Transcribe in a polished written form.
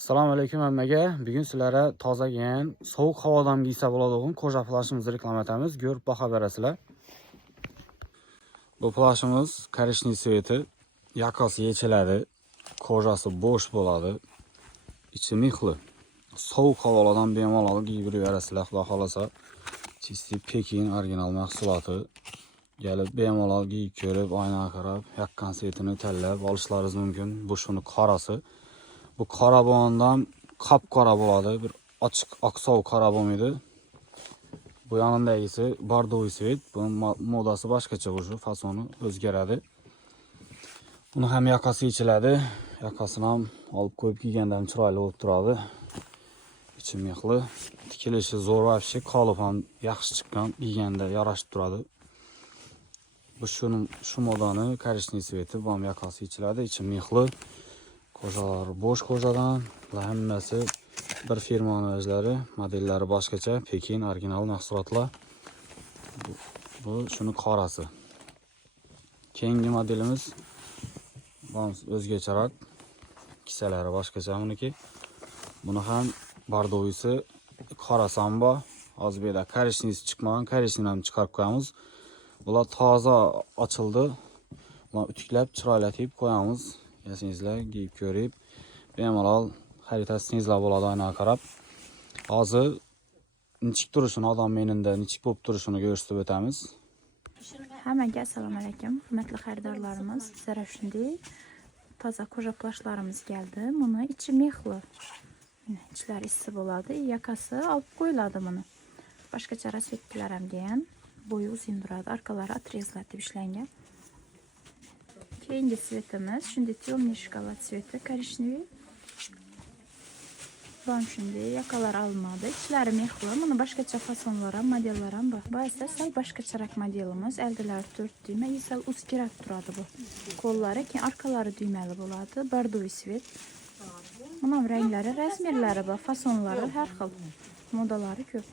Assalomu alaykum hammaga. Bugun sizlarga tozagan, sovuq havodan giysa bo'ladigan koja plashimizni reklam etamiz. Ko'rib baho berasizlar. Bu plashimiz korishniy sveti, yakasi yechiladi, kojasi bo'sh bo'ladi. Ichi mixli. Sovuq havolardan bemalol giyib yuraverasizlar, xudo xolasa. Chisti Pekin original mahsuloti. Gelib bemalol giyib ko'rib, oynaga qarab, yakkan svetini tanlab olishlaringiz mumkin. Bu shuni qorasi. Bu qora bo'lgandan qop-qora bo'ladi, bir ochiq oqsov qora bo'lmaydi. Bu yanındagisi bordoviy svet, bu modasi boshqacha o'sha, fasoni o'zgaradi. Buni ham yakasi yechiladi, yakasini ham olib qo'yib kiyganda ham chiroyli bo'lib turadi. Ichi mexli, tikilishi zo'r vobshe, qolib ham yaxshi chiqqan, kiyganda yarashib turadi. Bu shu modani korishniy sveti, bu ham yakasi yechiladi, ichi mexli. Kojalar bo'sh kojadan, hammasi bir firmaning o'zlari, modellari boshqacha, Pekin original mahsulotlar. Bu shuni qorasi. Keyingi modelimiz o'zgacharoq, kisalari boshqacha buniki. Buni ham bordovisi, qorasi ham bor. Hozir bu yerda korishnisi chiqmagan, korishnini ham chiqarib qo'yamiz. Bular toza ochildi. Buni utiklab, chiroylatib qo'yamiz. Yasingizlar giyib ko'rib, bemalol xaritasingizlar bo'ladi oynaga qarab. Hozir nichik turishini, odam menida nichik bo'lib turishini ko'rsatib o'tamiz. Hammaga assalomu alaykum, hurmatli xaridorlarimiz. Sizlarga shunday toza koja plashlarimiz keldi. Buni ichi mexli. Ichlari issiq bo'ladi, yakasi olib qo'yiladi buni. Boshqacha rasvetlar ham degan, bo'yi uzun turadi, orqalari otrezlatib ishlangan. Keyingi svetimiz shunday temniy shokolad sveti, korishniy. Bu ham shunday, yakalar almadi, ichlari mexli. Buni boshqacha fasonlar ham, modellar ham bor. Bu esa sal boshqacharoq modelimiz. Oldilari 4 düyma, sal uzkirab turadi bu. Qo'llari, keyin orqalari düymali bo'ladi. Bordoviy svet. Bunun ranglari, razmerlari bor, fasonlari har xil. Modalari ko'p.